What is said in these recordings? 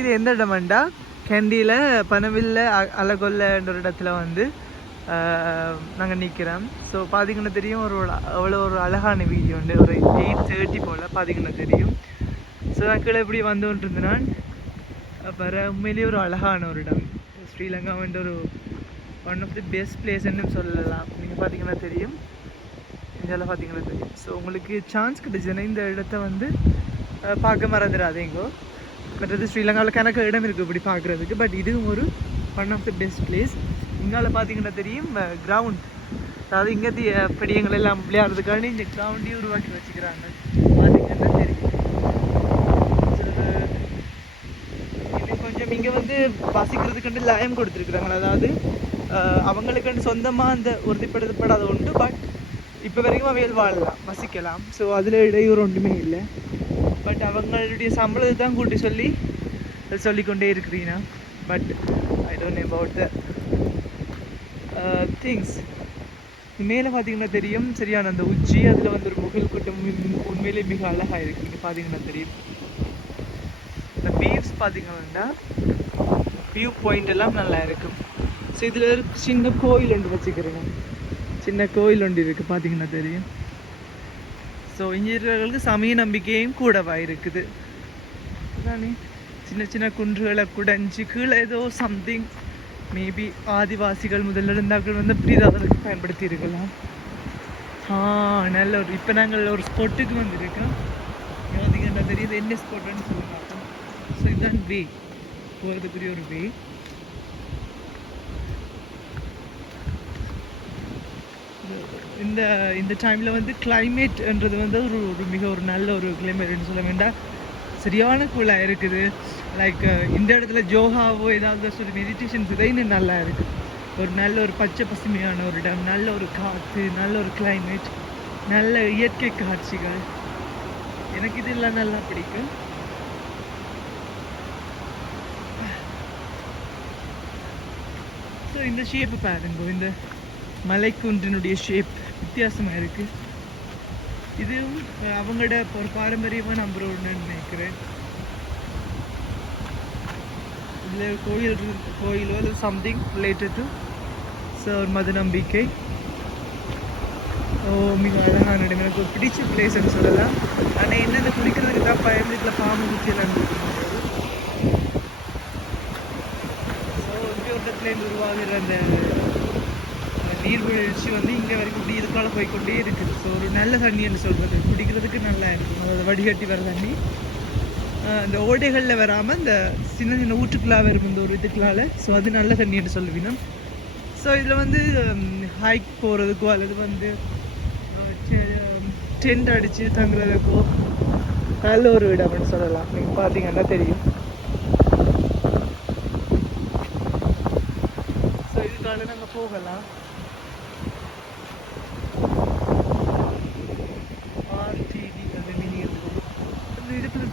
இது எந்த இடமாண்டா கேண்டியில் பனவில்ல அலகொல்லன்ற ஒரு இடத்துல வந்து நாங்கள் நிற்கிறோம். ஸோ பார்த்தீங்கன்னா தெரியும் அவ்வளோ ஒரு அழகான வீடியோ உண்டு. ஒரு 8:30 போல் பார்த்தீங்கன்னா தெரியும். ஸோ நான் கீழே எப்படி வந்துட்டு இருந்தேன். அப்புறம் உண்மையிலேயே ஒரு அழகான ஒரு இடம். ஸ்ரீலங்கா வந்து ஒரு ஒன் ஆஃப் தி பெஸ்ட் பிளேஸ்ன்னு சொல்லலாம். நீங்கள் பார்த்தீங்கன்னா தெரியும், இந்தியாவில் பார்த்தீங்கன்னா தெரியும். ஸோ உங்களுக்கு சான்ஸ் கிடைச்சுன்னா இந்த இடத்த வந்து பார்க்க மறந்துடாதீங்கோ. மற்றது ஸ்ரீலங்காவில் கணக்கு இடம் இருக்குது இப்படி பார்க்குறதுக்கு. பட் இதுவும் ஒரு one of the best place. இங்கால பார்த்தீங்கன்னா தெரியும் கிரவுண்ட், அதாவது இங்கே படியங்கள் எல்லாம் விளையாடுறதுக்காண்டி இந்த கிரவுண்டையும் உருவாக்கி வச்சுக்கிறாங்க. பார்த்தீங்கன்னா தெரியும். இன்னும் கொஞ்சம் இங்கே வந்து வசிக்கிறதுக்கு லயம் கொடுத்துருக்குறாங்க. அதாவது அவங்களுக்கு சொந்தமாக அந்த உறுதிப்படுத்தப்படாத உண்டு. பட் இப்போ வரைக்கும் அவையில் வாழலாம், வசிக்கலாம். ஸோ அதில் இடையூறு ஒன்றுமே இல்லை. பட் அவங்களுடைய சம்பளத்தை தான் கூட்டி சொல்லிக்கொண்டே இருக்கிறீங்கன்னா. But I don't know about the things. மேலே பார்த்தீங்கன்னா தெரியும் சரியான அந்த உச்சி, அதில் வந்து ஒரு முகில் கூட்டம் உண்மையிலே மிக அழகாக இருக்குது. நீங்கள் பார்த்தீங்கன்னா தெரியும். இந்த வியூஸ் பார்த்தீங்கன்னா வியூ பாயிண்ட் எல்லாம் நல்லா இருக்கும். ஸோ இதில் ஒரு சின்ன கோயில் ஒன்று வச்சுக்கிறேங்க. சின்ன கோயில் ஒன்று இருக்குது, பார்த்தீங்கன்னா தெரியும். ஸோ இன்ஜினியர்களுக்கு சமய நம்பிக்கையும் கூடவா இருக்குது. அதானே சின்ன சின்ன குன்றுகளை குடைஞ்சி கீழே ஏதோ சம்திங் மேபி ஆதிவாசிகள் முதல்ல இருந்தாக்கள் வந்து அப்படி அதற்கு பயன்படுத்தி இருக்கலாம். நல்ல ஒரு இப்போ நாங்கள் ஒரு ஸ்பாட்டுக்கு வந்துருக்கோம். பார்த்தீங்கன்னா தெரியுது என்ன ஸ்பாட்டுன்னு சொல்லி பார்த்தோம். ஸோ இதுதான் வே போகிறதுக்குரிய ஒரு வே. இந்த டைமில் வந்து கிளைமேட்ன்றது வந்து ஒரு மிக ஒரு நல்ல ஒரு கிளைமேட்னு சொல்ல வேண்டாம். சரியான கூலாக இருக்குது. லைக் இந்த இடத்துல யோகாவோ ஏதாவது சொல்லி மெடிடேஷன்ஸ் இதை இன்னும் நல்லா இருக்குது. ஒரு நல்ல ஒரு பச்சை பசுமையான ஒரு இடம், நல்ல ஒரு காற்று, நல்ல ஒரு கிளைமேட், நல்ல இயற்கை காட்சிகள். எனக்கு இதெல்லாம் நல்லா பிடிக்கும். ஸோ இந்த ஷேப்பு பாருங்க, இந்த மலைக்குன்றினுடைய ஷேப் வித்தியாசமாக இருக்குது. இதுவும் அவங்களோட ஒரு பாரம்பரியமாக நம்புகிற ஒன்றுன்னு நினைக்கிறேன். இதில் கோயிலோ இல்லை சம்திங் ரிலேட்டட் டு ஒரு மத நம்பிக்கை. மிக அழகான இடம், எனக்கு பிடிச்ச பிளேஸ்ன்னு சொல்லலாம். ஆனால் என்னென்ன குளிக்கிறதுக்கு தான் பயம், இதில் பாம்பு குச்சியெல்லாம் கொடுக்க ஸோ இங்கே ஒரு இடத்துலேருந்து உருவாகிற அந்த நீர்வீழ்ச்சி வந்து இங்கே வரைக்கும் இப்படி இதுக்கால போய்கொண்டே இருக்குது. ஸோ ஒரு நல்ல தண்ணின்னு சொல்கிறது குடிக்கிறதுக்கு நல்லா இருக்கும். அதாவது வடிகட்டி வர தண்ணி, இந்த ஓடைகளில் வராமல் இந்த சின்ன சின்ன ஊற்றுக்களாக வரும் இந்த ஒரு இதுக்களால். ஸோ அது நல்ல தண்ணின்னு சொல்லுவீங்க. ஸோ இதில் வந்து ஹைக் போகிறதுக்கோ அல்லது வந்து டென்ட் அடித்து தங்குறதுக்கோ நல்ல ஒரு இடம்னு சொல்லலாம். நீங்கள் பார்த்தீங்கன்னா தெரியும். ஸோ இதுக்காக நாங்கள் போகலாம்.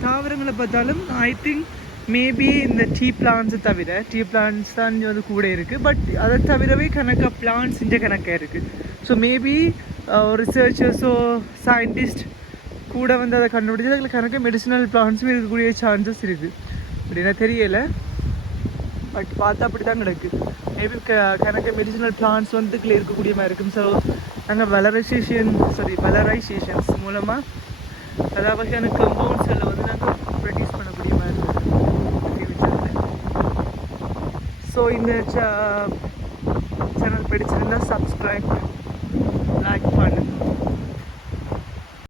தாவரங்களை பார்த்தாலும் ஐ திங்க் மேபி இந்த டீ பிளான்ஸை தவிர, டீ பிளான்ஸ் தான் வந்து கூட இருக்குது. பட் அதை தவிரவே கணக்காக பிளான்ஸ் இங்கே கணக்காக இருக்குது. ஸோ மேபி ரிசர்ச்சர்ஸோ சயின்டிஸ்ட் கூட வந்து அதை கண்டுபிடிச்சி அதில் கணக்காக மெடிசினல் பிளான்ஸும் இருக்கக்கூடிய சான்சஸ் இருக்குது. அப்படின்னா தெரியலை, பட் பார்த்தா அப்படி தான் கிடக்கு. மேபி கணக்காக மெடிசினல் பிளான்ஸ் வந்து இதுக்குள்ளே இருக்கக்கூடிய மாதிரி இருக்கும். ஸோ நாங்கள் வளரைசேஷன்ஸ் மூலமாக அதாவது வகையான கம்பவுண்ட்ஸில் வந்து நாங்கள் ப்ரொடியூஸ் பண்ணக்கூடிய மாதிரி இருக்குது. ஸோ இந்த சேனல் பிடிச்சிருந்தால் சப்ஸ்கிரைப்